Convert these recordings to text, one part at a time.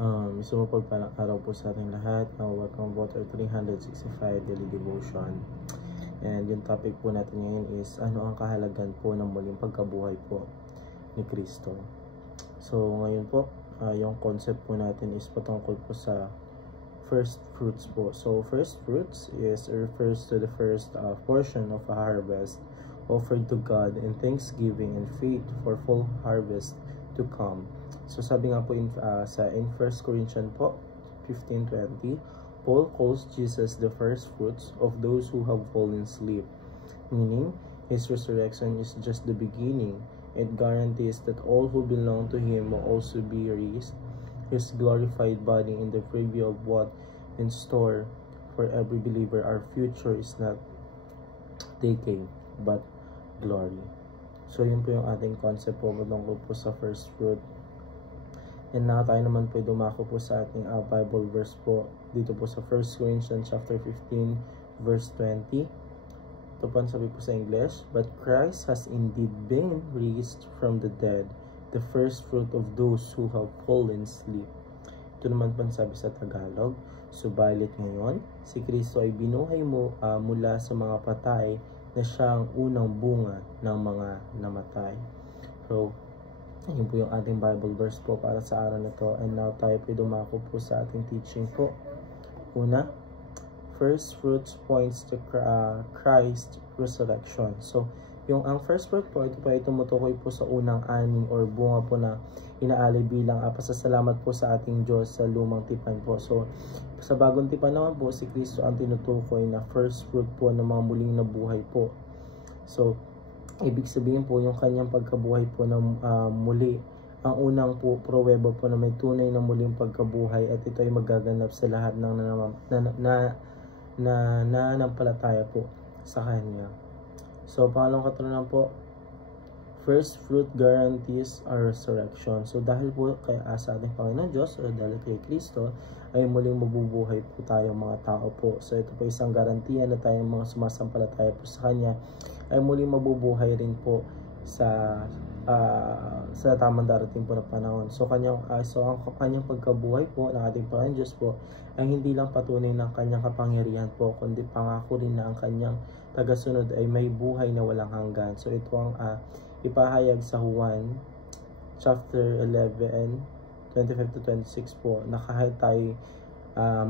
Gusto mo pagpalang araw po sa ating lahat. Welcome po to our 365 daily devotion. And yung topic po natin ngayon is ano ang kahalagan po ng muling pagkabuhay po ni Kristo. So ngayon po, yung concept po natin is patungkol po sa first fruits po. So first fruits refers to the first portion of a harvest offered to God in thanksgiving and faith for full harvest to come. So sabi nga po in 1 Corinthians po 15:20, Paul calls Jesus the first fruits of those who have fallen asleep, meaning his resurrection is just the beginning. It guarantees that all who belong to him will also be raised, his glorified body in the preview of what in store for every believer. Our future is not decay but glory. So yun po yung ating concept po patungkol po sa first fruit. And na tayo naman po dumako po sa ating Bible verse po dito po sa 1 Corinthians chapter 15 verse 20. Ito po sabi po sa English, but Christ has indeed been raised from the dead, the first fruit of those who have fallen asleep. Ito naman po sabi sa Tagalog, subalit ngayon, si Kristo ay binuhay mula sa mga patay na siyang unang bunga ng mga namatay. So, yun po yung ating Bible verse po para sa araw na to. And now tayo po dumako po sa ating teaching po. Una, first fruits points to Christ's resurrection. So, ang first fruit po, ito po ay tumutukoy po sa unang ani or bunga po na inaalay bilang pasasalamat po sa ating Diyos sa lumang tipan po. So, sa bagong tipan naman po, si Kristo ang tinutukoy na first fruit po ng mga muling nabuhay po. So, ibig sabihin po yung kanyang pagkabuhay po ng muli, ang unang po pruweba po na may tunay na muling pagkabuhay at ito ay magaganap sa lahat ng nananampalataya po sa kanya. So, pangalawang katanungan po, first fruit guarantees our resurrection. So, dahil po sa ating Panginoon Diyos o dahil kay Kristo, ay muling mabubuhay po tayong mga tao po. So, ito po isang garantiya na tayong mga sumasampalataya po sa Kanya ay muling mabubuhay rin po sa tamang darating po na panahon. So, ang kanyang pagkabuhay po ng ating Panginoon Diyos po ay hindi lang patunay ng kanyang kapangyarihan po, kundi pangako rin na ang kanyang tagasunod ay may buhay na walang hanggan. So, ito ang ipahayag sa Juan chapter 11 25 to 26 po, na kahit tayo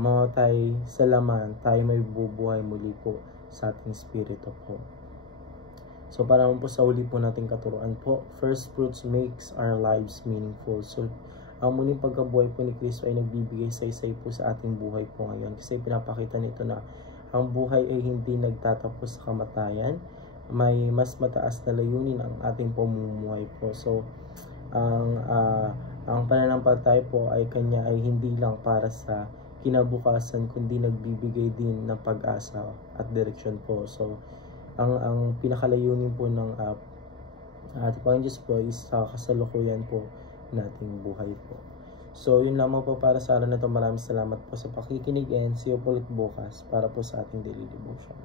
mamatay sa laman, tayo may bubuhay muli po sa ating spirito po. So, para po sa uli po nating katuruan po, first fruits makes our lives meaningful. So, ang muling pagkabuhay po ni Kristo ay nagbibigay saysay po sa ating buhay po ngayon. Kasi pinapakita nito na ang buhay ay hindi nagtatapos sa kamatayan. May mas mataas na layunin ang ating pamumuhay po. So, ang pananampalataya po ay kanya ay hindi lang para sa kinabukasan, kundi nagbibigay din ng pag-asa at direksyon po. So, ang pinakalayunin po ng ating Panginoon Diyos po is sa kasalukuyan po nating buhay po. So, yun lamang po para sa araw na ito. Maraming salamat po sa pakikinig and see you po ulit bukas para po sa ating daily devotion.